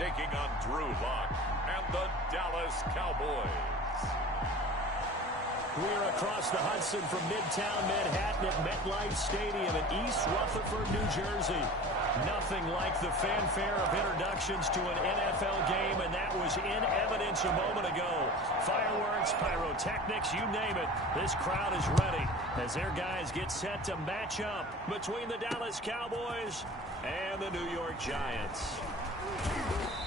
taking on Drew Lock and the Dallas Cowboys. We're across the Hudson from Midtown Manhattan at MetLife Stadium in East Rutherford, New Jersey. Nothing like the fanfare of introductions to an NFL game, and that was in evidence a moment ago. Fireworks, pyrotechnics, you name it. This crowd is ready as their guys get set to match up between the Dallas Cowboys and the New York Giants.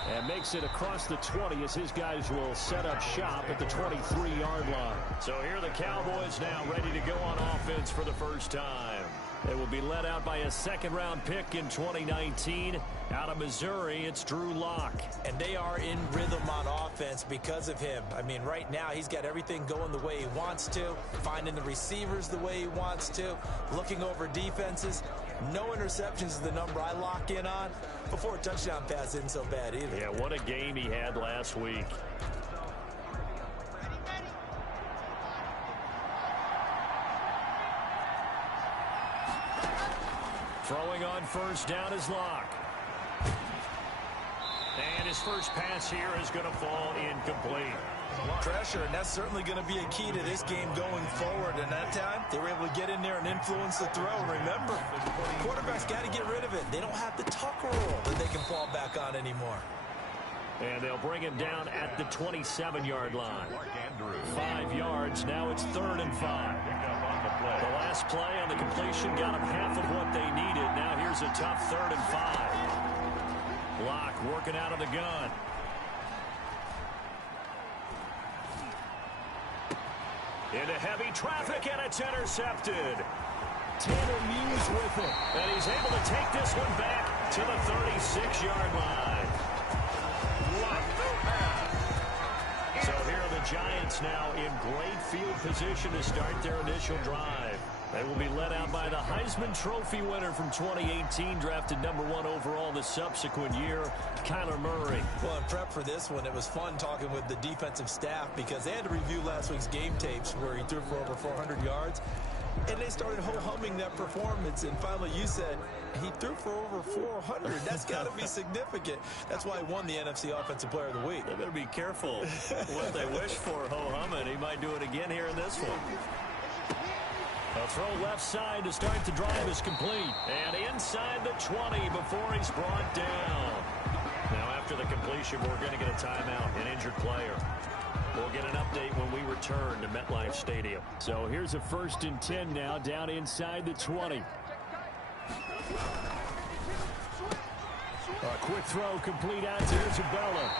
And makes it across the 20 as his guys will set up shop at the 23-yard line. So here are the Cowboys now ready to go on offense for the first time. They will be led out by a second-round pick in 2019. Out of Missouri, it's Drew Lock. And they are in rhythm on offense because of him. I mean, right now, he's got everything going the way he wants to, finding the receivers the way he wants to, looking over defenses. No interceptions is the number I lock in on. Before a touchdown pass isn't so bad either. Yeah, what a game he had last week. Throwing on first down is Lock. And his first pass here is going to fall incomplete. Pressure, and that's certainly going to be a key to this game going forward. And that time, they were able to get in there and influence the throw. And remember, quarterbacks got to get rid of it. They don't have the Tucker rule that they can fall back on anymore. And they'll bring him down at the 27-yard line. 5 yards. Now it's 3rd and 5. The last play on the completion got them half of what they needed. Now here's a tough 3rd and 5. Lock working out of the gun. Into heavy traffic, and it's intercepted. Tanner Muse with it. And he's able to take this one back to the 36-yard line. So here are the Giants now in great field position to start their initial drive. They will be led out by the Heisman Trophy winner from 2018, drafted #1 overall the subsequent year, Kyler Murray. Well, in prep for this one, it was fun talking with the defensive staff because they had to review last week's game tapes where he threw for over 400 yards. And they started ho-humming that performance. And finally, you said he threw for over 400. That's got to be significant. That's why he won the NFC Offensive Player of the Week. They better be careful what they wish for ho-humming. He might do it again here in this one. A throw left side to start the drive is complete. And inside the 20 before he's brought down. Now after the completion, we're going to get a timeout, an injured player. We'll get an update when we return to MetLife Stadium. So here's a 1st and 10 now down inside the 20. A quick throw complete out to Isabella.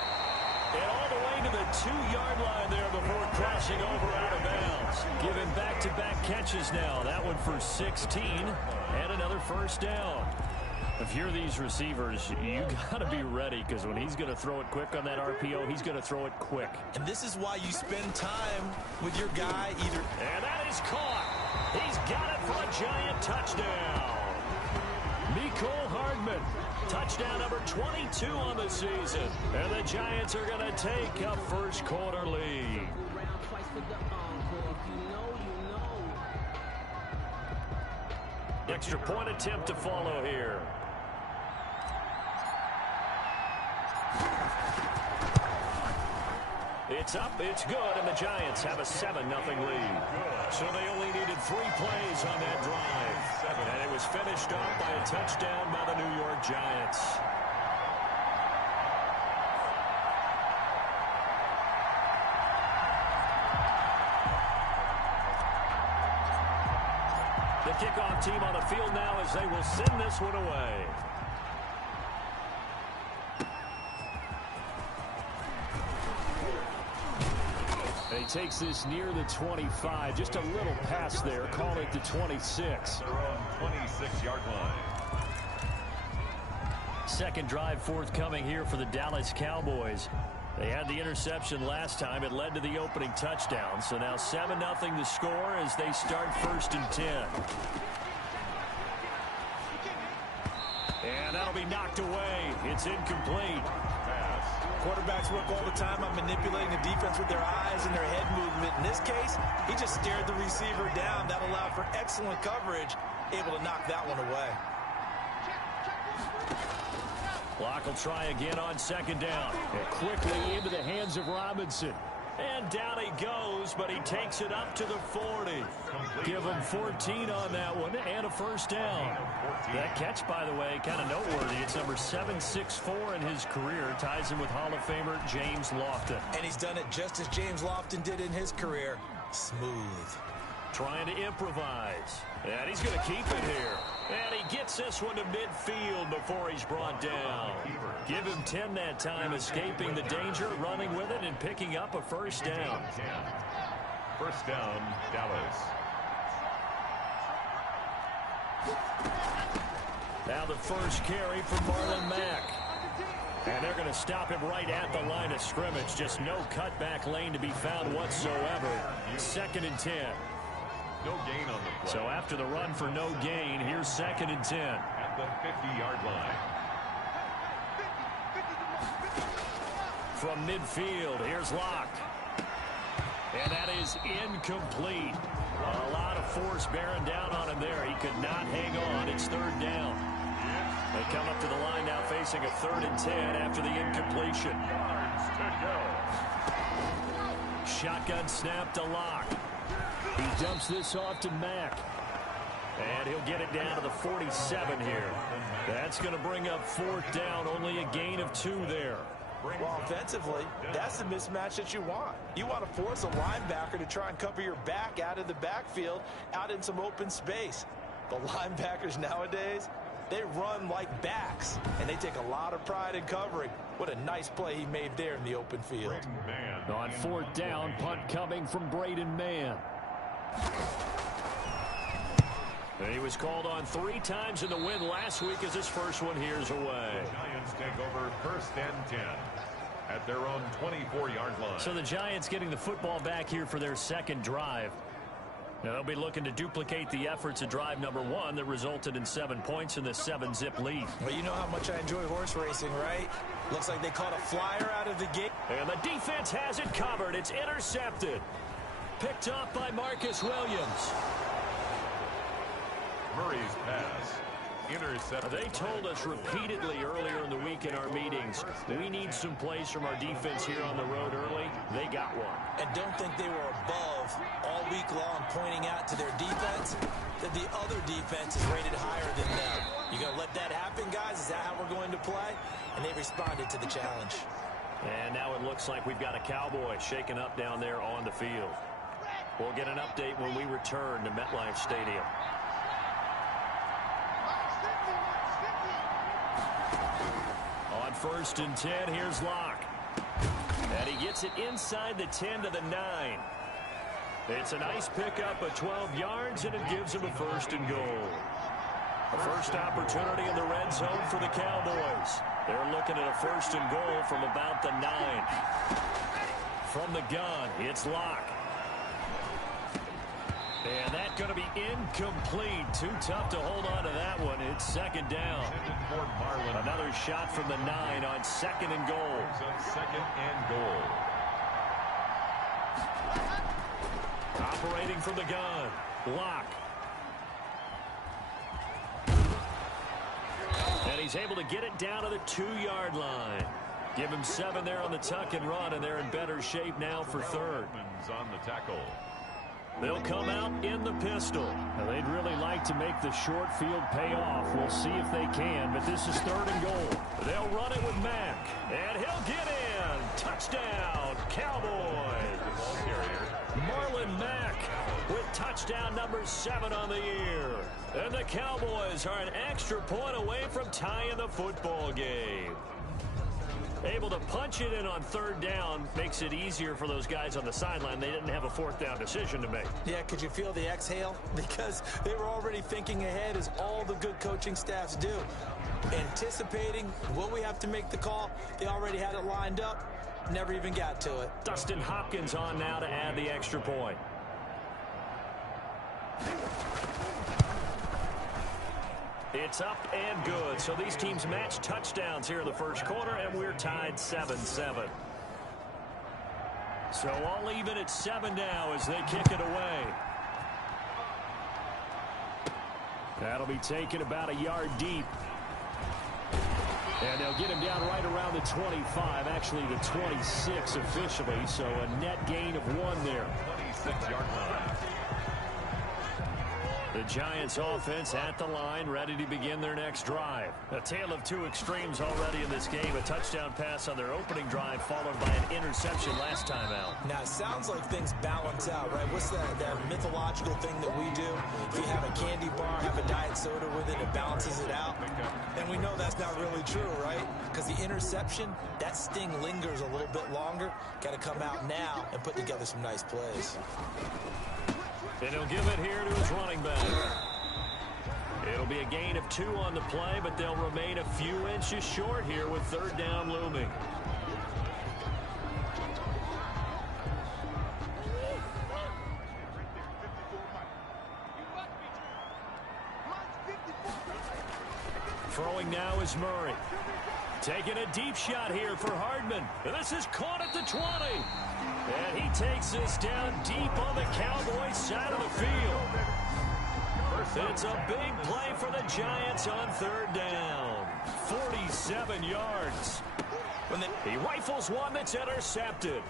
And all the way to the 2-yard line there before crossing over out of bounds. Giving back-to-back catches now. That one for 16 and another first down. If you're these receivers, you got to be ready because when he's going to throw it quick on that RPO, he's going to throw it quick. And this is why you spend time with your guy either. And that is caught. He's got it for a Giant touchdown. Mecole Hardman, touchdown number 22 on the season. And the Giants are going to take a first quarter lead. Extra point attempt to follow here. It's up, it's good, and the Giants have a 7-0 lead. So they only needed 3 plays on that drive. And it was finished off by a touchdown by the New York Giants. The kickoff team on the field now as they will send this one away. And he takes this near the 25. Just a little pass there. Call it the 26. Their own 26-yard line. Second drive forthcoming here for the Dallas Cowboys. They had the interception last time. It led to the opening touchdown. So now 7-0 the score as they start 1st and 10. And that'll be knocked away. It's incomplete. Quarterbacks work all the time on manipulating the defense with their eyes and their head movement. In this case, he just stared the receiver down. That allowed for excellent coverage, able to knock that one away. Clock will try again on second down. And quickly into the hands of Robinson. And down he goes, but he takes it up to the 40. Give him 14 on that one and a first down. That catch, by the way, kind of noteworthy. It's number 764 in his career. Ties him with Hall of Famer James Lofton. And he's done it just as James Lofton did in his career. Smooth. Trying to improvise. And he's going to keep it here. And he gets this one to midfield before he's brought down. Give him 10 that time, escaping the danger, running with it, and picking up a first down. First down, Dallas. Now the first carry from Marlon Mack. And they're going to stop him right at the line of scrimmage. Just no cutback lane to be found whatsoever. 2nd and 10. No gain on the play. So after the run for no gain, here's 2nd and 10. At the 50-yard line. From midfield, here's Locke. And that is incomplete. A lot of force bearing down on him there. He could not hang on. It's 3rd down. They come up to the line now facing a 3rd and 10 after the incompletion. Shotgun snap to Locke. He dumps this off to Mack. And he'll get it down to the 47 here. That's going to bring up 4th down. Only a gain of 2 there. Well, offensively, that's the mismatch that you want. You want to force a linebacker to try and cover your back out of the backfield, out in some open space. The linebackers nowadays, they run like backs, and they take a lot of pride in covering. What a nice play he made there in the open field. On 4th down, punt coming from Braden Mann. He was called on 3 times in the win last week as his first one here's away. The Giants take over 1st and 10 at their own 24-yard line. So the Giants getting the football back here for their 2nd drive. Now they'll be looking to duplicate the efforts of drive number 1 that resulted in 7 points in the 7-zip lead. Well, you know how much I enjoy horse racing, right? Looks like they caught a flyer out of the gate. And the defense has it covered. It's intercepted. Picked up by Marcus Williams. Murray's pass. Intercepted. They told us repeatedly earlier in the week in our meetings, we need some plays from our defense here on the road early. They got one. And don't think they were above all week long pointing out to their defense that the other defense is rated higher than them. You going to let that happen, guys? Is that how we're going to play? And they responded to the challenge. And now it looks like we've got a Cowboy shaken up down there on the field. We'll get an update when we return to MetLife Stadium. On 1st and 10, here's Locke. And he gets it inside the 10 to the 9. It's a nice pickup of 12 yards, and it gives him a 1st and goal. A first opportunity in the red zone for the Cowboys. They're looking at a 1st and goal from about the 9. From the gun, it's Locke. And that's going to be incomplete. Too tough to hold on to that one. It's 2nd down. Another shot from the 9 on 2nd and goal. 2nd and goal. Operating from the gun. Locke. And he's able to get it down to the 2-yard line. Give him 7 there on the tuck and run, and they're in better shape now for 3rd. On the tackle. They'll come out in the pistol. Now, they'd really like to make the short field pay off. We'll see if they can, but this is 3rd and goal. They'll run it with Mack, and he'll get in. Touchdown, Cowboys. Marlon Mack with touchdown number 7 on the year. And the Cowboys are an extra point away from tying the football game. Able to punch it in on 3rd down makes it easier for those guys on the sideline. They didn't have a 4th down decision to make. Yeah, could you feel the exhale? Because they were already thinking ahead, as all the good coaching staffs do. Anticipating, will we have to make the call? They already had it lined up. Never even got to it. Dustin Hopkins on now to add the extra point. It's up and good. So these teams match touchdowns here in the first quarter, and we're tied 7-7. So all even at 7 now as they kick it away. That'll be taken about a yard deep. And they'll get him down right around the 25, actually the 26 officially, so a net gain of 1 there. 26-yard line. The Giants offense at the line, ready to begin their next drive. A tale of two extremes already in this game. A touchdown pass on their opening drive, followed by an interception last time out. Now, it sounds like things balance out, right? What's that mythological thing that we do? If you have a candy bar, have a diet soda with it, it balances it out. And we know that's not really true, right? Because the interception, that sting lingers a little bit longer. Got to come out now and put together some nice plays. And he'll give it here to his running back. It'll be a gain of 2 on the play, but they'll remain a few inches short here with 3rd down looming. Throwing now is Murray. Taking a deep shot here for Hardman. And this is caught at the 20. And he takes this down deep on the Cowboys side of the field. It's a big play for the Giants on 3rd down. 47 yards. He rifles one that's intercepted.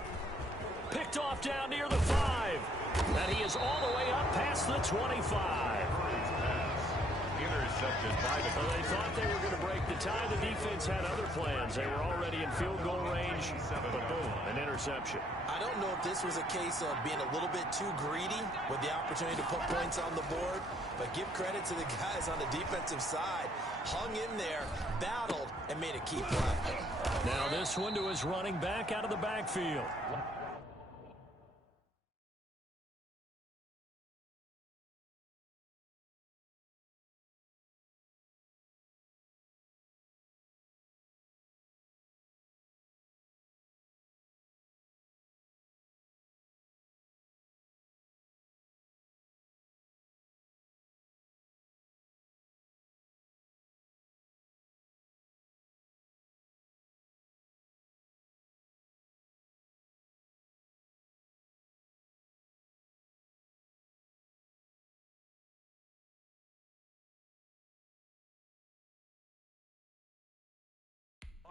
Picked off down near the 5. And he is all the way up past the 25. Intercepted by the... Well, they thought they were going to break the tie. The defense had other plans. They were already in field goal range, but boom, an interception. I don't know if this was a case of being a little bit too greedy with the opportunity to put points on the board, but give credit to the guys on the defensive side. Hung in there, battled, and made a key play. Now this one to his running back out of the backfield.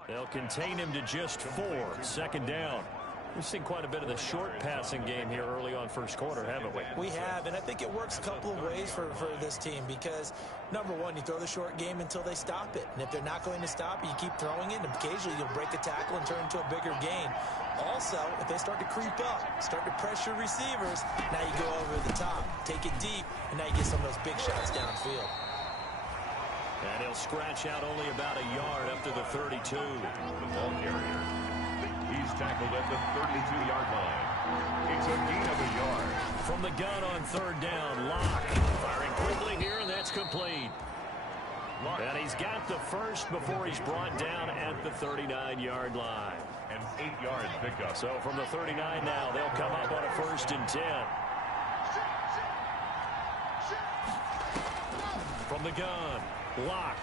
They'll contain him to just 4. 2nd down. We've seen quite a bit of the short passing game here early on first quarter, haven't we? We have, and I think it works a couple of ways for this team because, number one, you throw the short game until they stop it. And if they're not going to stop it, you keep throwing it, and occasionally you'll break a tackle and turn into a bigger gain. Also, if they start to creep up, start to pressure receivers, now you go over the top, take it deep, and now you get some of those big shots downfield. And he'll scratch out only about a yard up to the 32. The ball carrier. He's tackled at the 32-yard line. It's a gain of a yard. From the gun on 3rd down, Locke firing quickly here, and that's complete. And he's got the first before he's brought down at the 39-yard line. An 8-yard pickup. So from the 39 now, they'll come up on a 1st and 10. From the gun, Locke.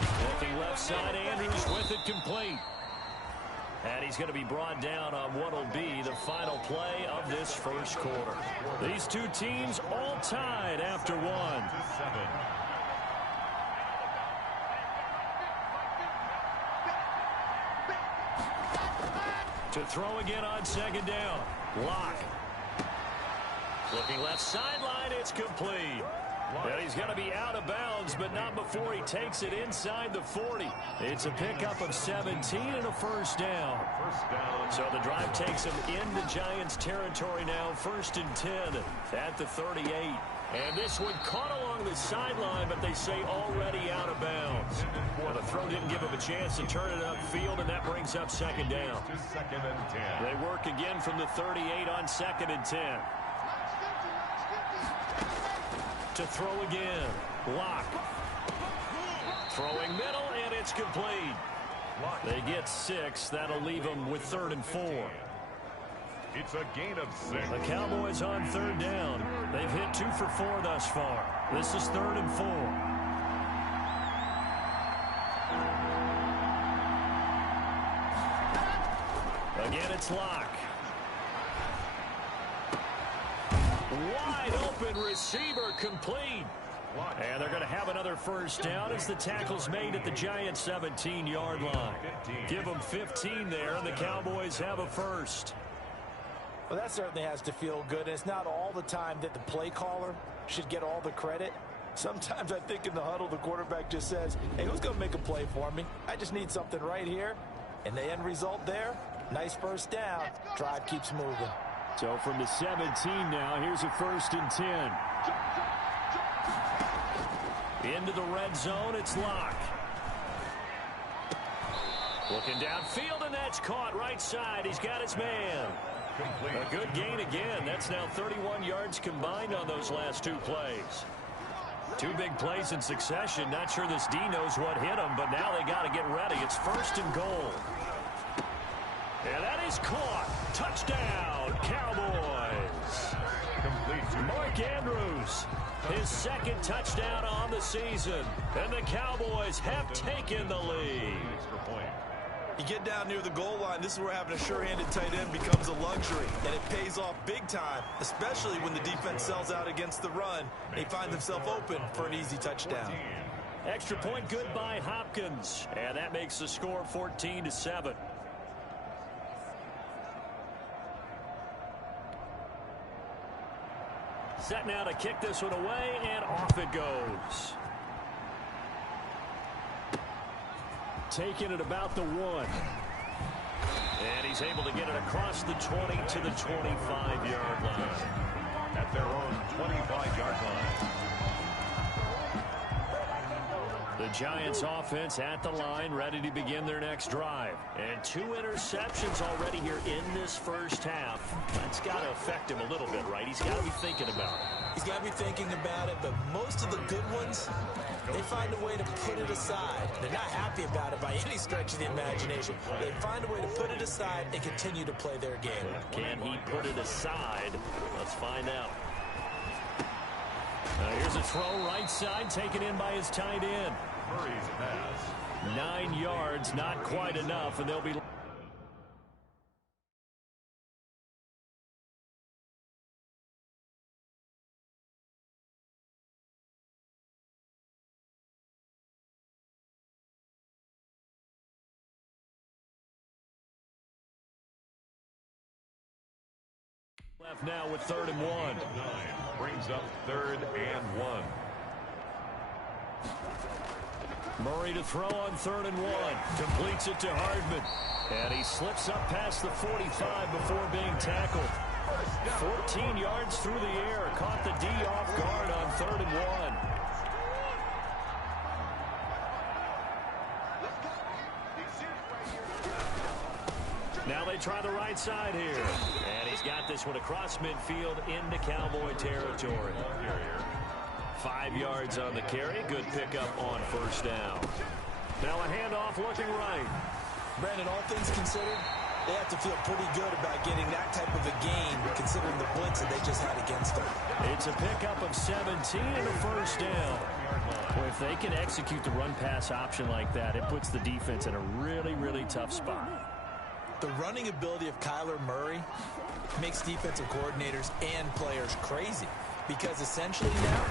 Looking left side, Andrews with it complete. And he's going to be brought down on what will be the final play of this first quarter. These two teams all tied after 1. To throw again on 2nd down. Locke. Looking left sideline, it's complete. And he's going to be out of bounds, but not before he takes it inside the 40. It's a pickup of 17 and a 1st down. So the drive takes him into Giants territory now, 1st and 10 at the 38. And this one caught along the sideline, but they say already out of bounds. Well, the throw didn't give him a chance to turn it upfield, and that brings up 2nd down. 2nd and 10. They work again from the 38 on 2nd and 10. To throw again. Locke. Throwing middle, and it's complete. They get 6. That'll leave them with 3rd and 4. It's a gain of 6. The Cowboys on 3rd down. They've hit 2 for 4 thus far. This is 3rd and 4. Again, it's Locke. Wide open receiver complete. And they're going to have another first down as the tackle's made at the Giants' 17-yard line. Give them 15 there, and the Cowboys have a first. Well, that certainly has to feel good. And it's not all the time that the play caller should get all the credit. Sometimes I think in the huddle, the quarterback just says, hey, who's going to make a play for me? I just need something right here. And the end result there, nice first down. Drive keeps moving. So from the 17 now, here's a 1st and 10. Into the red zone, it's Locke. Looking downfield, and that's caught right side. He's got his man. A good gain again. That's now 31 yards combined on those last 2 plays. 2 big plays in succession. Not sure this D knows what hit him, but now they got to get ready. It's 1st and goal. And that is caught. Touchdown, Cowboys. Mark Andrews, his 2nd touchdown on the season. And the Cowboys have taken the lead. You get down near the goal line, this is where having a sure-handed tight end becomes a luxury. And it pays off big time, especially when the defense sells out against the run. They find themselves open for an easy touchdown. Extra point good by Hopkins. And that makes the score 14-7. Set now to kick this one away, and off it goes. Taking it about the 1. And he's able to get it across the 20 to the 25-yard line. At their own 25-yard line. The Giants offense at the line, ready to begin their next drive. And 2 interceptions already here in this first half. That's got to affect him a little bit, right? He's got to be thinking about it. He's got to be thinking about it, but most of the good ones, they find a way to put it aside. They're not happy about it by any stretch of the imagination. They find a way to put it aside and continue to play their game. Can he put it aside? Let's find out. Here's a throw right side, taken in by his tight end. Murray's pass. 9 yards, not quite enough, and they'll be... Left now with 3rd and 1. Brings up 3rd and 1. Murray to throw on 3rd and 1. Completes it to Hardman. And he slips up past the 45 before being tackled. 14 yards through the air. Caught the D off guard on 3rd and 1. Now they try the right side here. And he's got this one across midfield into Cowboy territory. 5 yards on the carry. Good pickup on 1st down. Now a handoff looking right. Brandon, all things considered, they have to feel pretty good about getting that type of a gain considering the blitz that they just had against them. It's a pickup of 17 and a 1st down. Well, if they can execute the run-pass option like that, it puts the defense in a really, really tough spot. The running ability of Kyler Murray makes defensive coordinators and players crazy because essentially now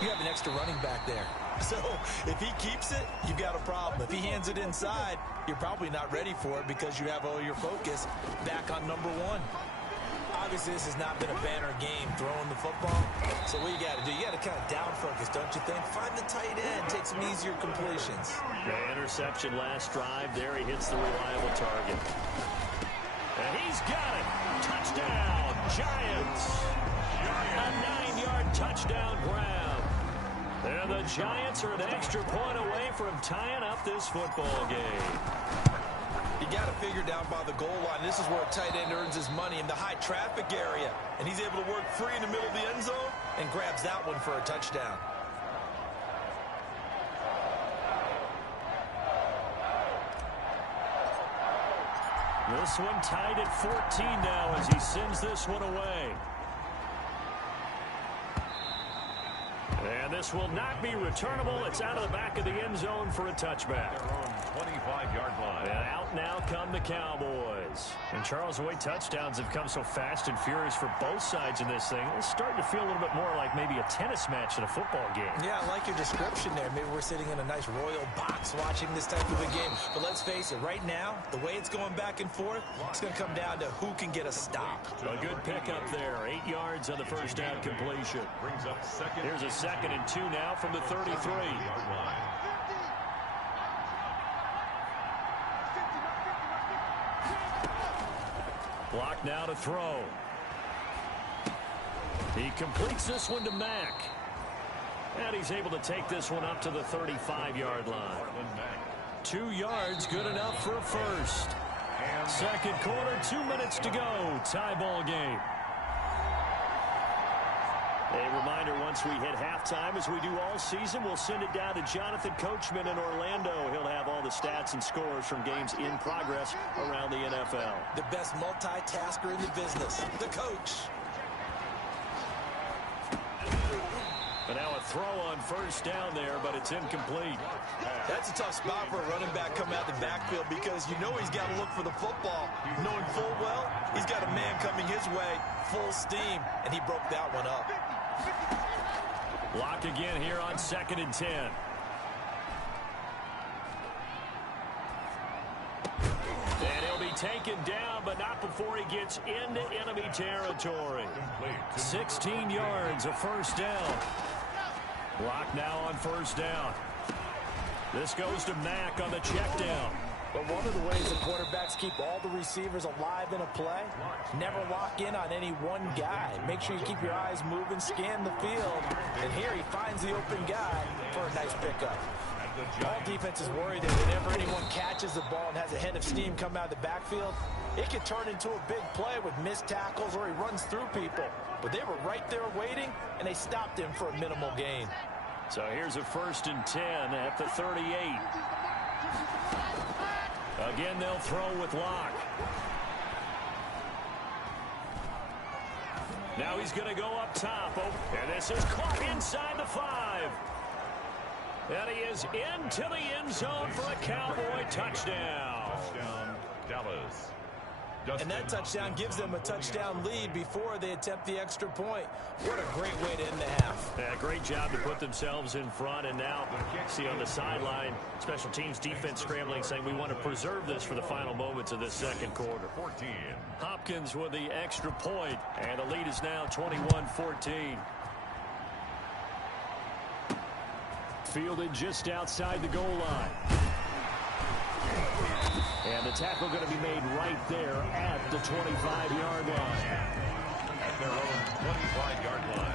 you have an extra running back there. So if he keeps it, you've got a problem. If he hands it inside, you're probably not ready for it because you have all your focus back on number 1. Obviously, this has not been a banner game throwing the football. So what you got to do, you got to kind of down focus, don't you think? Find the tight end, take some easier completions. The interception last drive. There he hits the reliable target. And he's got it. Touchdown, Giants. A 9-yard touchdown grab. And the Giants are an extra point away from tying up this football game. You got to figure down by the goal line. This is where a tight end earns his money in the high traffic area. And he's able to work free in the middle of the end zone and grabs that one for a touchdown. This one tied at 14 now as he sends this one away. And this will not be returnable. It's out of the back of the end zone for a touchback. Their own 25 25-yard line. And out now come the Cowboys. And Charles, the way touchdowns have come so fast and furious for both sides in this thing, it's starting to feel a little bit more like maybe a tennis match in a football game. Yeah, I like your description there. Maybe we're sitting in a nice royal box watching this type of a game. But let's face it, right now, the way it's going back and forth, it's going to come down to who can get a stop. A good pickup there. 8 yards on the first down completion. Brings up second. Here's a 2nd and 2 now from the 33. Block now to throw. He completes this one to Mack. And he's able to take this one up to the 35-yard line. 2 yards, good enough for a first. Second quarter, 2 minutes to go. Tie ball game. A reminder, once we hit halftime, as we do all season, we'll send it down to Jonathan Coachman in Orlando. He'll have all the stats and scores from games in progress around the NFL. The best multitasker in the business, the coach. But now a throw on first down there, but it's incomplete. That's a tough spot for a running back coming out the backfield because you know he's got to look for the football. Knowing full well, he's got a man coming his way, full steam, and he broke that one up. Block again here on 2nd and 10. And he'll be taken down, but not before he gets into enemy territory. 16 yards, a first down. Block now on first down. This goes to Mack on the check down. But one of the ways the quarterbacks keep all the receivers alive in a play, never lock in on any one guy. Make sure you keep your eyes moving, scan the field. And here he finds the open guy for a nice pickup. All defenses worry that whenever anyone catches the ball and has a head of steam come out of the backfield, it can turn into a big play with missed tackles or he runs through people. But they were right there waiting, and they stopped him for a minimal gain. So here's a 1st and 10 at the 38. Again, they'll throw with Locke. Now he's going to go up top. Oh, and this is caught inside the 5. And he is into the end zone for a Cowboy touchdown. Touchdown, Dallas. And that touchdown gives them a touchdown lead before they attempt the extra point. What a great way to end the half. Yeah, great job to put themselves in front. And now, see on the sideline, special teams defense scrambling, saying we want to preserve this for the final moments of this second quarter. 14. Hopkins with the extra point, and the lead is now 21-14. Fielded just outside the goal line. And the tackle going to be made right there at the 25-yard line. At their own 25-yard line.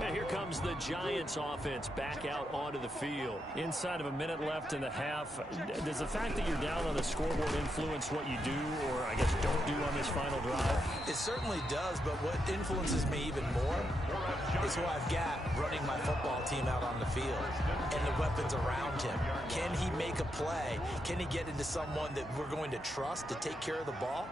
And here comes the Giants offense back out onto the field. Inside of a minute left in the half, does the fact that you're down on the scoreboard influence what you do, or I guess don't do on this final drive? It certainly does, but what influences me even more is who I've got running my football team out on the field and the weapons around him. Can he make a play? Can he get into someone that we're going to trust to take care of the ball?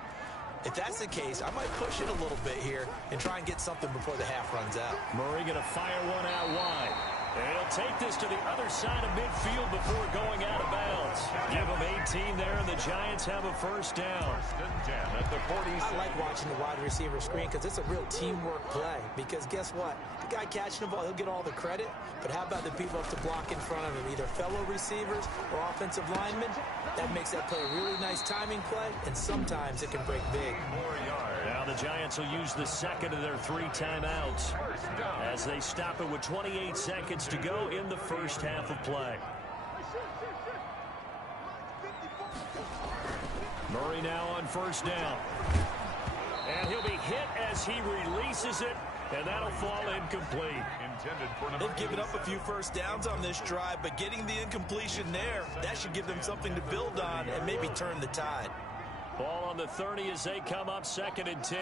If that's the case, I might push it a little bit here and try and get something before the half runs out. Murray going to fire one out wide. And he'll take this to the other side of midfield before going out of bounds. Give him 18 there, and the Giants have a first down. 1st and 10 at the 40. I like watching the wide receiver screen because it's a real teamwork play. Because guess what? The guy catching the ball, he'll get all the credit. But how about the people up to block in front of him, either fellow receivers or offensive linemen? That makes that play a really nice timing play, and sometimes it can break big. Now the Giants will use the second of their 3 timeouts as they stop it with 28 seconds to go in the first half of play. Murray now on first down. And he'll be hit as he releases it, and that'll fall incomplete. They've given up a few first downs on this drive, but getting the incompletion there, that should give them something to build on and maybe turn the tide. Ball on the 30 as they come up 2nd and 10.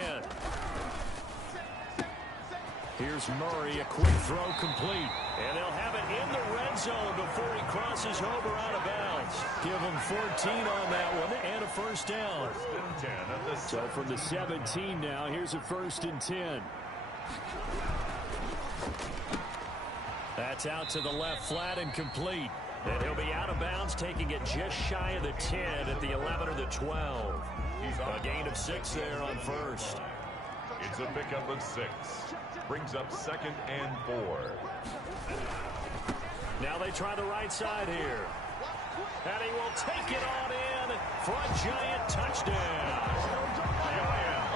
Here's Murray, a quick throw complete. And they'll have it in the red zone before he crosses over out of bounds. Give him 14 on that one and a first down. So from the 17 now, here's a 1st and 10. That's out to the left flat and complete. And he'll be out of bounds, taking it just shy of the 10 at the 11 or the 12. A gain of 6 there on first. It's a pickup of 6. Brings up 2nd and 4. Now they try the right side here. And he will take it on in for a Giant touchdown.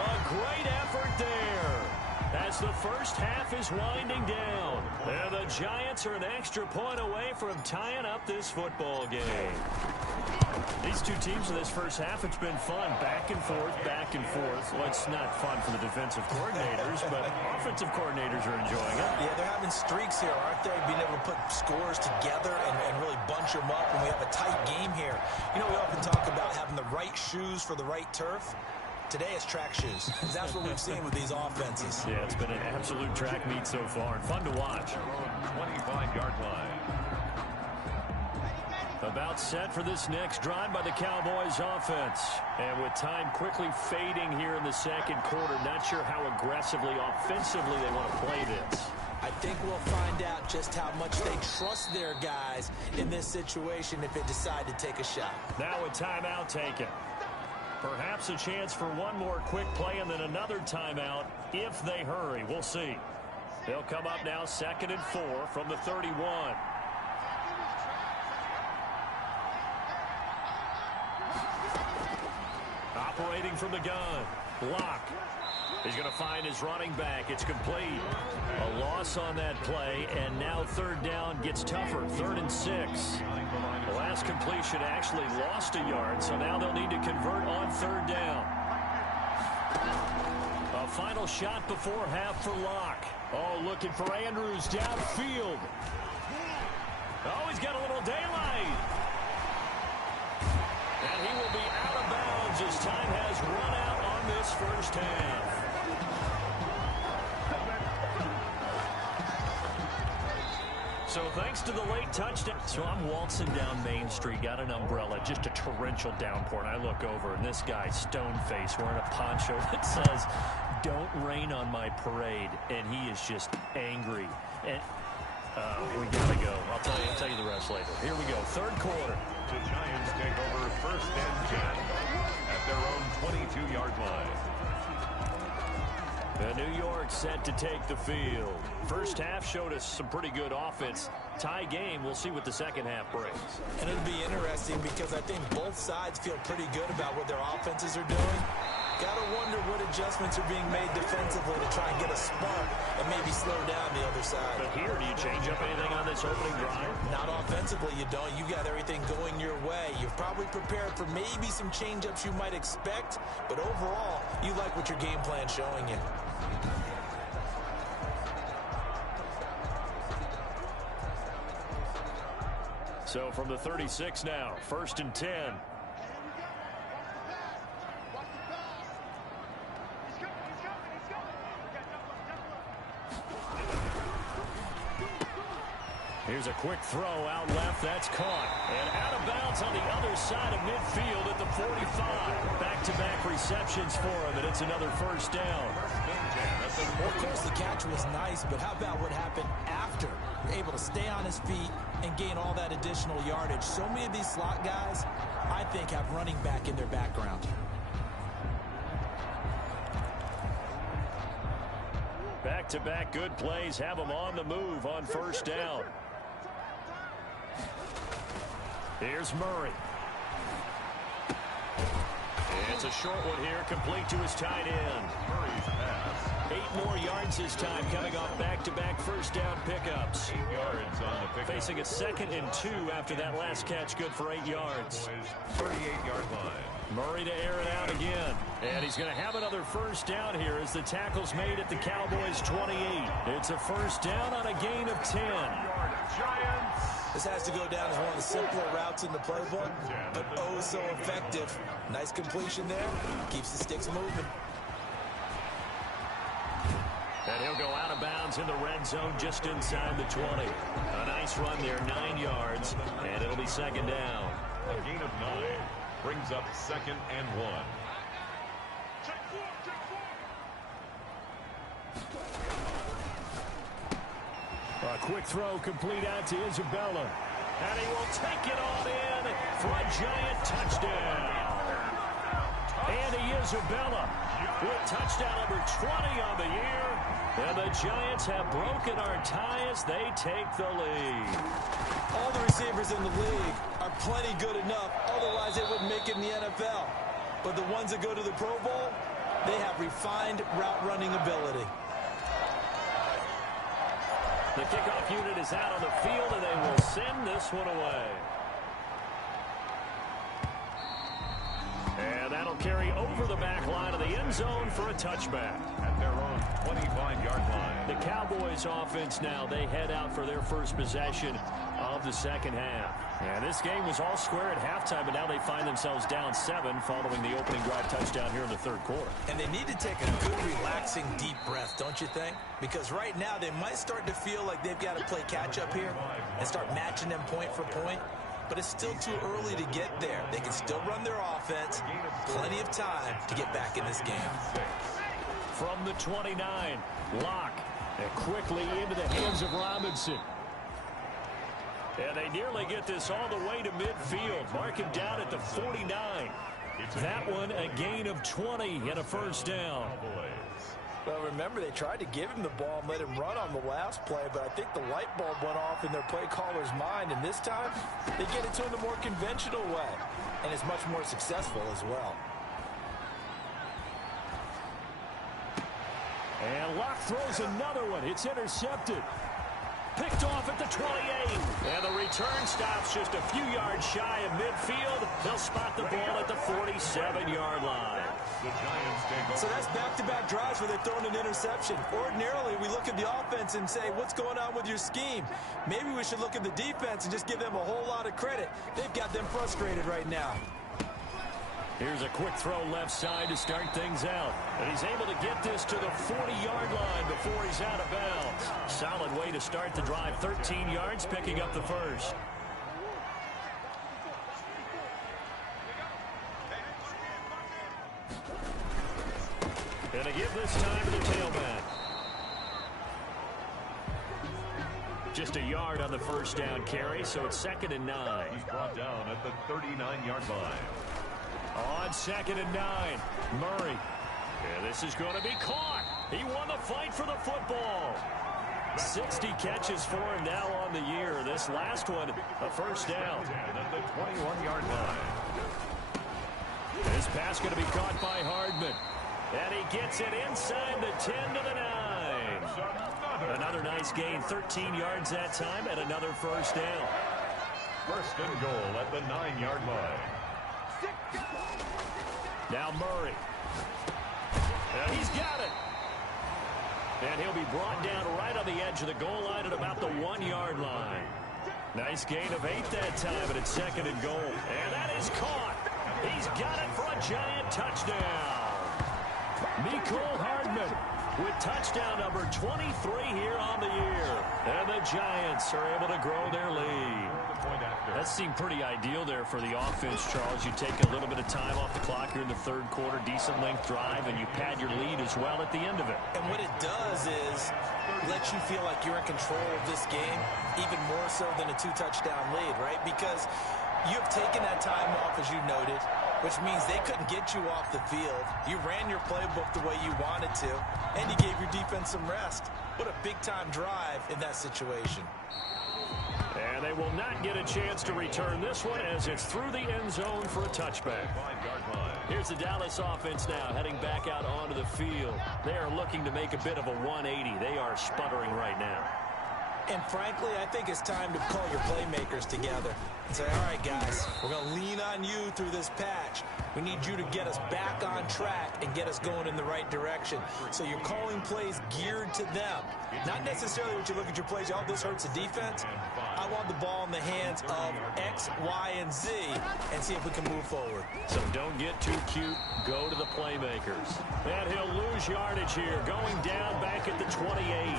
A great effort there as the first half is winding down. And the Giants are an extra point away from tying up this football game. These two teams in this first half, it's been fun. Back and forth, back and forth. Well, it's not fun for the defensive coordinators, but offensive coordinators are enjoying it. Yeah, they're having streaks here, aren't they? Being able to put scores together and really bunch them up when we have a tight game here. You know, we often talk about having the right shoes for the right turf. Today it's track shoes. That's what we've seen with these offenses. Yeah, it's been an absolute track meet so far and fun to watch. 25-yard line. About set for this next drive by the Cowboys offense. And with time quickly fading here in the second quarter, not sure how aggressively, offensively they want to play this. I think we'll find out just how much they trust their guys in this situation if they decide to take a shot. Now a timeout taken. Perhaps a chance for one more quick play and then another timeout if they hurry. We'll see. They'll come up now 2nd and 4 from the 31. Operating from the gun. Block. He's going to find his running back. It's complete. A loss on that play, and now 3rd down gets tougher. 3rd and 6. The last completion actually lost a yard, so now they'll need to convert on 3rd down. A final shot before half for Locke. Oh, looking for Andrews downfield. Oh, he's got a little daylight. And he will be out of bounds as time has run out on this first half. So thanks to the late touchdown. So I'm waltzing down Main Street, got an umbrella, just a torrential downpour, and I look over, and this guy, stone-faced, wearing a poncho that says, "Don't rain on my parade," and he is just angry. And we gotta go. I'll tell you the rest later. Here we go, 3rd quarter. The Giants take over 1st and 10 at their own 22-yard line. New York set to take the field. First half showed us some pretty good offense. Tie game. We'll see what the second half brings. And it'll be interesting because I think both sides feel pretty good about what their offenses are doing. Gotta wonder what adjustments are being made defensively to try and get a spark and maybe slow down the other side. But here, do you change up anything on this opening drive? Not offensively, you don't. You got everything going your way. You're probably prepared for maybe some change-ups you might expect, but overall, you like what your game plan's showing you. So from the 36 now, 1st and 10. Here's a quick throw out left. That's caught. And out of bounds on the other side of midfield at the 45. Back-to-back receptions for him, and it's another 1st down. Well, of course, the catch was nice, but how about what happened after? You're able to stay on his feet and gain all that additional yardage. So many of these slot guys, I think, have running back in their background. Back-to-back good plays have them on the move on 1st down. Here's Murray. It's a short one here, complete to his tight end. Murray's pass. 8 more yards this time, coming off back-to-back 1st down pickups. 8 yards on the pickup. Facing a 2nd and 2 after that last catch, good for 8 yards. 38-yard line. Murray to air it out again. And he's going to have another 1st down here as the tackle's made at the Cowboys 28. It's a 1st down on a gain of 10. Giants. This has to go down as one of the simpler routes in the playbook, but oh so effective. Nice completion there. Keeps the sticks moving. And he'll go out of bounds in the red zone just inside the 20. A nice run there, 9 yards, and it'll be 2nd down. A gain of 9 brings up 2nd and 1. A quick throw complete out to Isabella. And he will take it on in for a giant touchdown. Andy Isabella with touchdown number 20 on the year. And the Giants have broken our tie as they take the lead. All the receivers in the league are plenty good enough. Otherwise, they wouldn't make it in the NFL. But the ones that go to the Pro Bowl, they have refined route running ability. The kickoff unit is out on the field, and they will send this one away. And that'll carry over the back line of the end zone for a touchback. At their own 25-yard line. The Cowboys offense now, they head out for their first possession of the second half. And this game was all square at halftime, but now they find themselves down 7 following the opening drive touchdown here in the third quarter. And they need to take a good, relaxing, deep breath, don't you think? Because right now they might start to feel like they've got to play catch-up here and start matching them point for point. But it's still too early to get there. They can still run their offense. Plenty of time to get back in this game. From the 29, Locke, and quickly into the hands of Robinson. And they nearly get this all the way to midfield. Mark him down at the 49. That one a gain of 20 and a first down. Well, remember, they tried to give him the ball and let him run on the last play, but I think the light bulb went off in their play caller's mind, and this time they get it to him the more conventional way, and it's much more successful as well. And Locke throws another one. It's intercepted. Picked off at the 28. And the return stops just a few yards shy of midfield. They'll spot the ball at the 47-yard line. So that's back-to-back drives where they've thrown an interception. Ordinarily, we look at the offense and say, what's going on with your scheme? Maybe we should look at the defense and just give them a whole lot of credit. They've got them frustrated right now. Here's a quick throw left side to start things out. And he's able to get this to the 40-yard line before he's out of bounds. Solid way to start the drive. 13 yards, picking up the first. Gonna give this time to the tailback. Just a yard on the first down carry, so it's 2nd and 9. He's brought down at the 39-yard line. On 2nd and 9, Murray. And this is going to be caught. He won the fight for the football. 60 catches for him now on the year. This last one, a first down. At the 21-yard line. This pass going to be caught by Hardman. And he gets it inside the 10 to the 9. Another nice gain, 13 yards that time, and another first down. First and goal at the 9-yard line. Now Murray. And he's got it. And he'll be brought down right on the edge of the goal line at about the 1-yard line. Nice gain of 8 that time, but it's 2nd and goal. And that is caught. He's got it for a giant touchdown. Mecole Hardman with touchdown number 23 here on the year. And the Giants are able to grow their lead. That seemed pretty ideal there for the offense, Charles. You take a little bit of time off the clock here in the third quarter, decent length drive, and you pad your lead as well at the end of it. And what it does is let you feel like you're in control of this game, even more so than a 2-touchdown lead, right? Because you have taken that time off, as you noted, which means they couldn't get you off the field. You ran your playbook the way you wanted to, and you gave your defense some rest. What a big-time drive in that situation. And they will not get a chance to return this one as it's through the end zone for a touchback. Here's the Dallas offense now heading back out onto the field. They are looking to make a bit of a 180. They are sputtering right now. And frankly, I think it's time to call your playmakers together and say, all right, guys, we're going to lean on you through this patch. We need you to get us back on track and get us going in the right direction. So you're calling plays geared to them. Not necessarily what you look at your plays, oh, this hurts the defense. I want the ball in the hands of X, Y, and Z and see if we can move forward. So don't get too cute. Go to the playmakers. And he'll lose yardage here, going down back at the 28.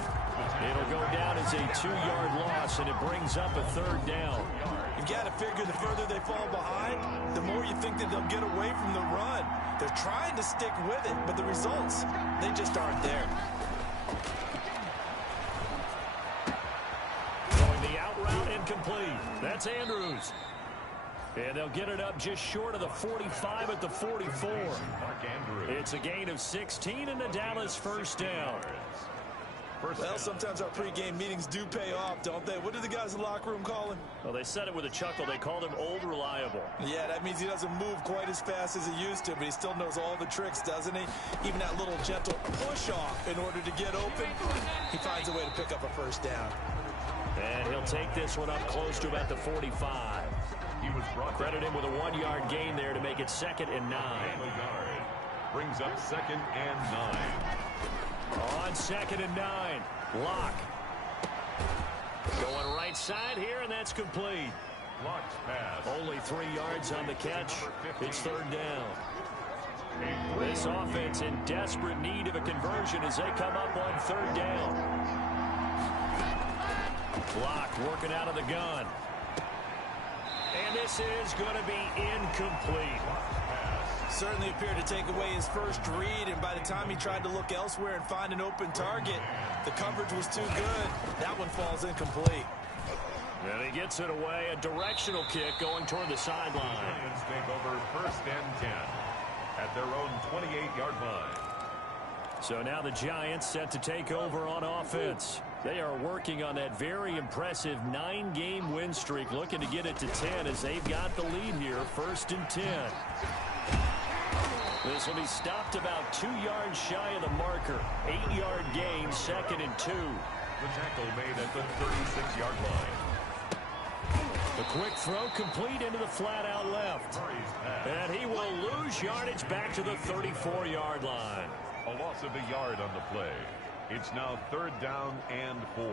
It'll go down as a 2-yard loss, and it brings up a 3rd down. You've got to figure the further they fall behind, the more you think that they'll get away from the run. They're trying to stick with it, but the results, they just aren't there. Going the out route incomplete. That it's Andrews. And they'll get it up just short of the 45 at the 44. It's a gain of 16 and a Dallas first down. Well, sometimes our pregame meetings do pay off, don't they? What do the guys in the locker room call him? Well, they said it with a chuckle. They called him Old Reliable. Yeah, that means he doesn't move quite as fast as he used to, but he still knows all the tricks, doesn't he? Even that little gentle push-off in order to get open, he finds a way to pick up a first down. And he'll take this one up close to about the 45. He was Credit him with a 1-yard gain there to make it 2nd and 9. Brings up 2nd and 9. On 2nd and 9, Locke. Going right side here, and that's complete. Locke's pass. Only 3 yards on the catch. It's 3rd down. This offense in desperate need of a conversion as they come up on 3rd down. Locke working out of the gun. And this is going to be incomplete. Certainly appeared to take away his first read, and by the time he tried to look elsewhere and find an open target, the coverage was too good. That one falls incomplete. And he gets it away. A directional kick going toward the sideline. Lions take over 1st and 10 at their own 28-yard line. So now the Giants set to take over on offense. They are working on that very impressive 9-game win streak, looking to get it to 10 as they've got the lead here, 1st and 10. This will be stopped about 2 yards shy of the marker. 8-yard gain, 2nd and 2. The tackle made at the 36-yard line. The quick throw complete into the flat out left. And he will lose yardage back to the 34-yard line. A loss of a yard on the play. It's now 3rd down and 4.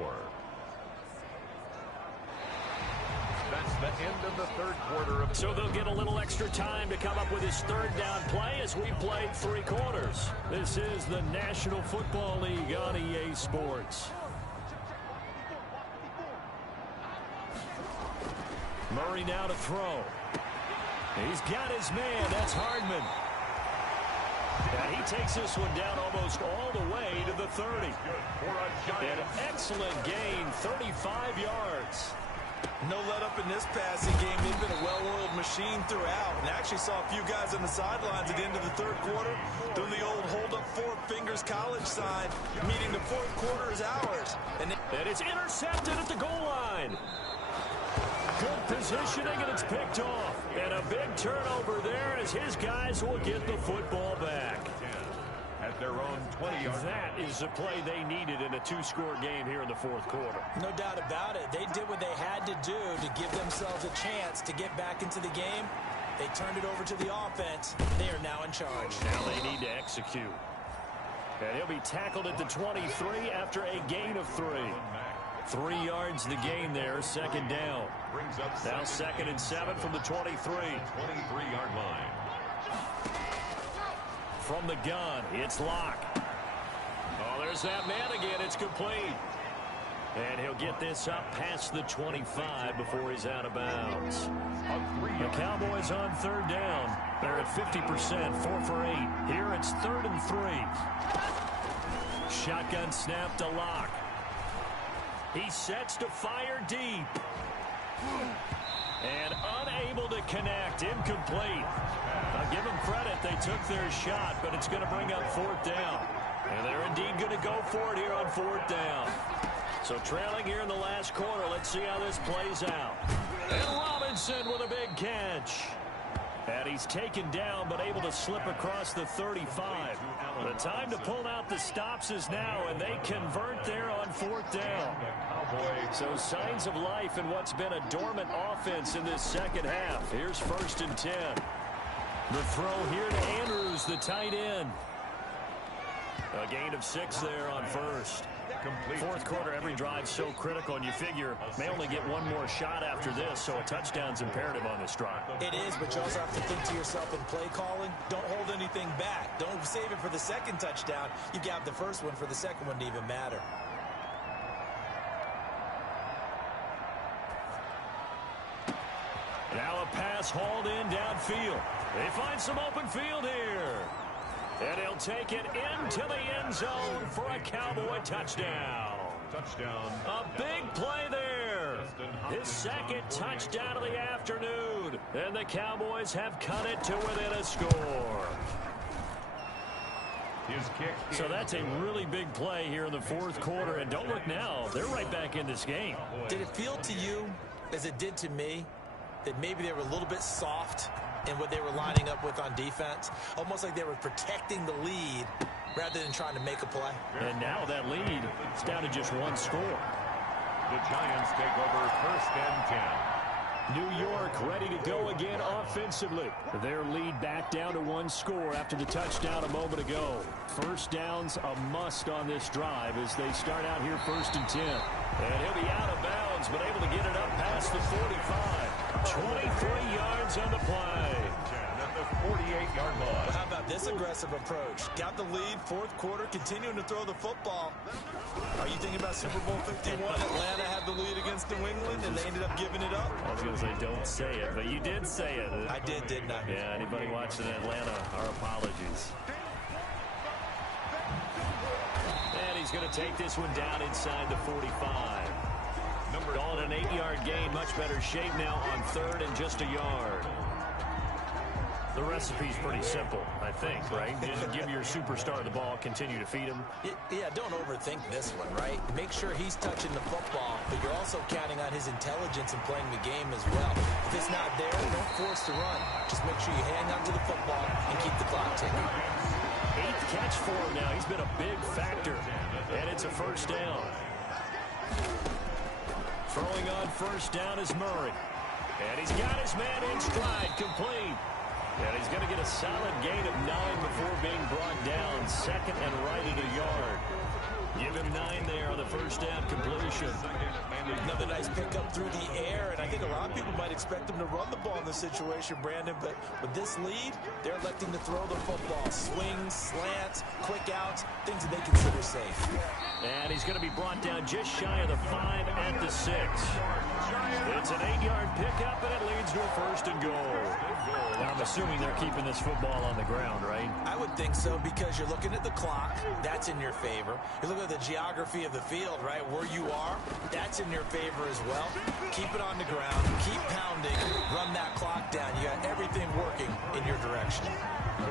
That's the end of the 3rd quarter. So they'll get a little extra time to come up with his 3rd down play as we played 3 quarters. This is the National Football League on EA Sports. Murray now to throw. He's got his man. That's Hardman. And he takes this one down almost all the way to the 30. An excellent gain, 35 yards. No let up in this passing game. They've been a well-oiled machine throughout. And actually saw a few guys on the sidelines at the end of the 3rd quarter doing the old hold up 4 fingers college sign, meaning the 4th quarter is ours. And it's intercepted at the goal line. Good positioning, and it's picked off. And a big turnover there as his guys will get the football back. At their own 20-yard. That is the play they needed in a 2-score game here in the 4th quarter. No doubt about it. They did what they had to do to give themselves a chance to get back into the game. They turned it over to the offense. They are now in charge. Now they need to execute. And he'll be tackled at the 23 after a gain of 3. 3 yards the gain there, 2nd down. Now 2nd and 7 from the 23. 23-yard line. From the gun, it's Locke. Oh, there's that man again. It's complete. And he'll get this up past the 25 before he's out of bounds. The Cowboys on 3rd down. They're at 50%, 4 for 8. Here it's 3rd and 3. Shotgun snap to Locke. He sets to fire deep. And unable to connect. Incomplete. I'll give them credit. They took their shot, but it's going to bring up 4th down. And they're indeed going to go for it here on 4th down. So trailing here in the last quarter. Let's see how this plays out. And Robinson with a big catch. And he's taken down, but able to slip across the 35. The time to pull out the stops is now, and they convert there on 4th down. So signs of life in what's been a dormant offense in this 2nd half. Here's 1st and 10. The throw here to Andrews, the tight end. A gain of 6 there on 1st. 4th quarter, every drive so critical, and you figure may only get one more shot after this, so a touchdown's imperative on this drive. It is, but you also have to think to yourself in play calling, don't hold anything back. Don't save it for the 2nd touchdown. You got the 1st one for the 2nd one to even matter. Now a pass hauled in downfield. They find some open field here. And he'll take it into the end zone for a Cowboy touchdown. Touchdown. A big play there. His second touchdown of the afternoon. And the Cowboys have cut it to within a score. So that's a really big play here in the fourth quarter. And don't look now, they're right back in this game. Did it feel to you, as it did to me, that maybe they were a little bit soft in what they were lining up with on defense? Almost like they were protecting the lead rather than trying to make a play. And now that lead is down to just one score. The Giants take over first and 10. New York ready to go again offensively. Their lead back down to one score after the touchdown a moment ago. First down's a must on this drive as they start out here first and 10. And he'll be out of bounds, but able to get it up past the 45. 23 yards on the play. At the 48-yard line. How about this aggressive approach? Got the lead, fourth quarter, continuing to throw the football. Are you thinking about Super Bowl 51? Atlanta had the lead against New England, and they ended up giving it up. I was going to say, don't say it, but you did say it. I did, didn't I? Yeah, anybody watching Atlanta, our apologies. And he's going to take this one down inside the 45. Calling an 8-yard gain, much better shape now on third and just a yard. The recipe's pretty simple, I think, right? Just give your superstar the ball, continue to feed him. Yeah, don't overthink this one, right? Make sure he's touching the football, but you're also counting on his intelligence and playing the game as well. If it's not there, don't force the run. Just make sure you hang on to the football and keep the clock ticking. 8th catch for him now. He's been a big factor, and it's a first down. Throwing on first down is Murray. And he's got his man in stride, complete. And he's going to get a solid gain of 9 before being brought down. Second and right at a yard. Give him 9 there on the first down completion. Another nice pickup through the air, and I think a lot of people might expect him to run the ball in this situation, Brandon, but with this lead, they're electing to throw the football. Swings, slants, quick outs, things that they consider safe. And he's going to be brought down just shy of the 5 at the 6. It's an 8-yard pickup, and it leads to a first and goal. Now, I'm assuming they're keeping this football on the ground, right? I would think so, because you're looking at the clock. That's in your favor. You're looking at the geography of the field, right? Where you are, that's in your favor as well. Keep it on the ground. Keep pounding. Run that clock down. You got everything working in your direction.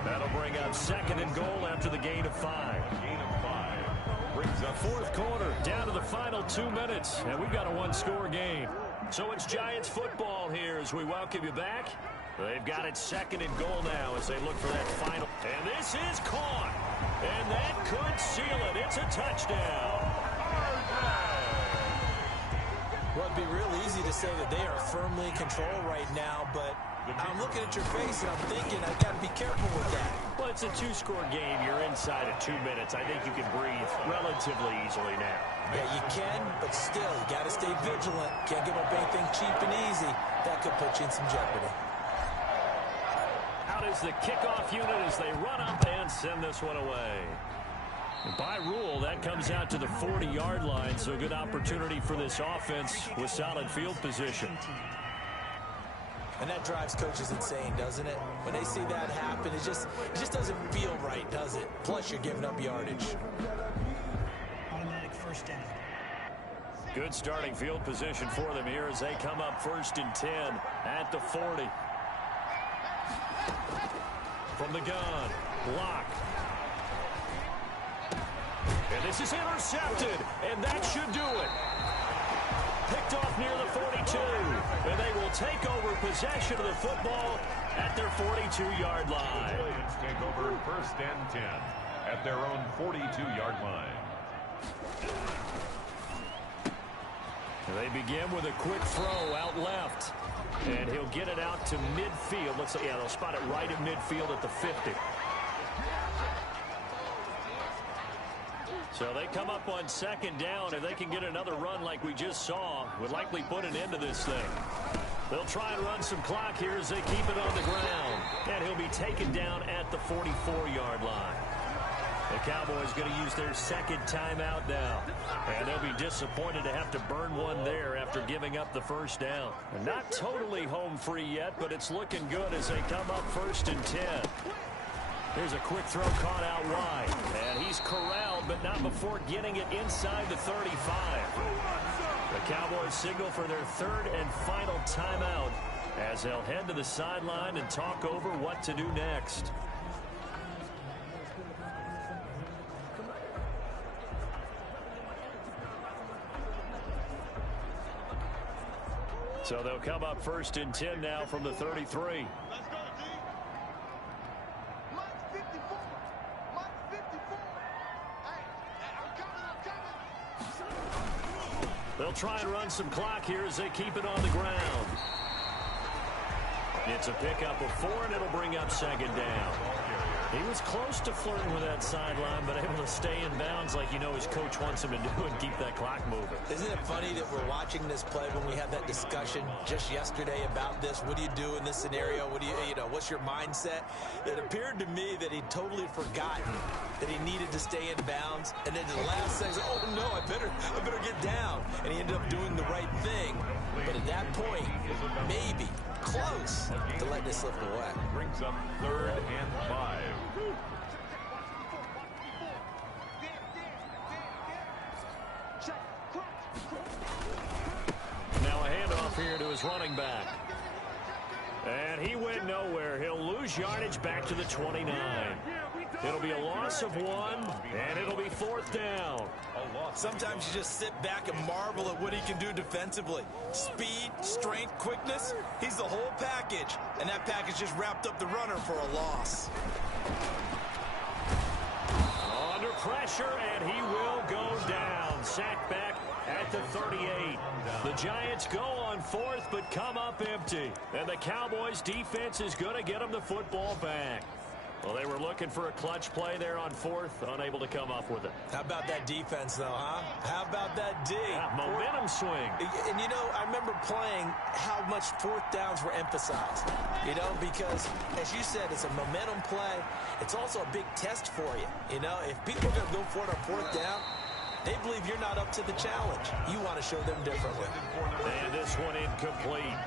That'll bring up second and goal after the gain of 5. Gain of 5. Brings up fourth quarter, down to the final 2 minutes, and we've got a one-score game. So it's Giants football here as we welcome you back. They've got it second and goal now as they look for that final. And this is caught. And that could seal it. It's a touchdown. Well, it'd be real easy to say that they are firmly in control right now, but I'm looking at your face and I'm thinking I've got to be careful with that. Well, it's a 2-score game. You're inside of 2 minutes. I think you can breathe relatively easily now. Yeah, you can, but still, you got to stay vigilant. Can't give up anything cheap and easy. That could put you in some jeopardy. Out is the kickoff unit as they run up and send this one away. And by rule, that comes out to the 40-yard line, so a good opportunity for this offense with solid field position. And that drives coaches insane, doesn't it? When they see that happen, it just doesn't feel right, does it? Plus, you're giving up yardage. Automatic first down. Good starting field position for them here as they come up first and 10 at the 40. From the gun, block. And this is intercepted, and that should do it. Picked off near the 42, and they will take over possession of the football at their 42-yard line. Giants take over first and 10 at their own 42-yard line. They begin with a quick throw out left, and he'll get it out to midfield. Looks like, yeah, they'll spot it right at midfield at the 50. So they come up on second down. If they can get another run like we just saw, would likely put an end to this thing. They'll try and run some clock here as they keep it on the ground. And he'll be taken down at the 44-yard line. The Cowboys going to use their second timeout now. And they'll be disappointed to have to burn one there after giving up the first down. And not totally home free yet, but it's looking good as they come up first and 10. Here's a quick throw caught out wide. And he's corralled, but not before getting it inside the 35. The Cowboys signal for their third and final timeout as they'll head to the sideline and talk over what to do next. So they'll come up 1st and 10 now from the 33. They'll try and run some clock here as they keep it on the ground. It's a pickup of 4, and it'll bring up 2nd down. He was close to flirting with that sideline, but able to stay in bounds like you know his coach wants him to do and keep that clock moving. Isn't it funny that we're watching this play when we had that discussion just yesterday about this? What do you do in this scenario? What do you know, what's your mindset? It appeared to me that he'd totally forgotten that he needed to stay in bounds. And then the last second, oh no, I better get down. And he ended up doing the right thing. But at that point, maybe close to letting it slip away. Brings up 3rd and 5. Now a handoff here to his running back. And he went nowhere. He'll lose yardage back to the 29. It'll be a loss of 1, and it'll be 4th down. Sometimes you just sit back and marvel at what he can do defensively. Speed, strength, quickness, he's the whole package. And that package just wrapped up the runner for a loss. Under pressure, and he will go down. Sacked back at the 38. The Giants go on 4th, but come up empty. And the Cowboys defense is going to get them the football back. Well, they were looking for a clutch play there on 4th, unable to come up with it. How about that defense, though, huh? How about that D? Yeah, momentum swing. And, you know, I remember playing how much 4th downs were emphasized, you know, because, as you said, it's a momentum play. It's also a big test for you. You know, if people are going to go for it on 4th down, they believe you're not up to the challenge. You want to show them differently. And this one incomplete.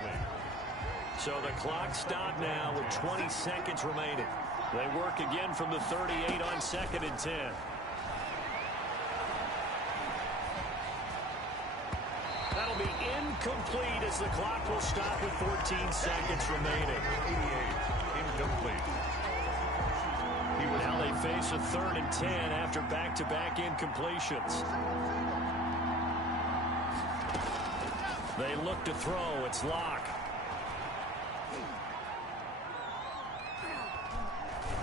So the clock stopped now with 20 seconds remaining. They work again from the 38 on 2nd and 10. That'll be incomplete as the clock will stop with 14 seconds remaining. 88, incomplete. Now they face a 3rd and 10 after back-to-back incompletions. They look to throw. It's Locke.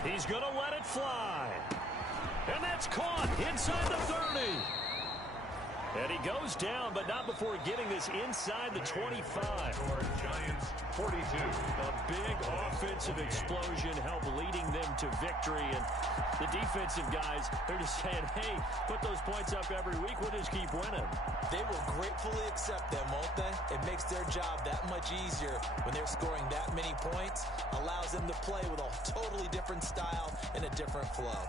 He's going to let it fly. And that's caught inside the 30. And he goes down, but not before getting this inside the 25. Giants 42. A big offensive explosion helped leading them to victory. And the defensive guys, they're just saying, hey, put those points up every week. We'll just keep winning. They will gratefully accept them, won't they? It makes their job that much easier when they're scoring that many points. Allows them to play with a totally different style and a different flow.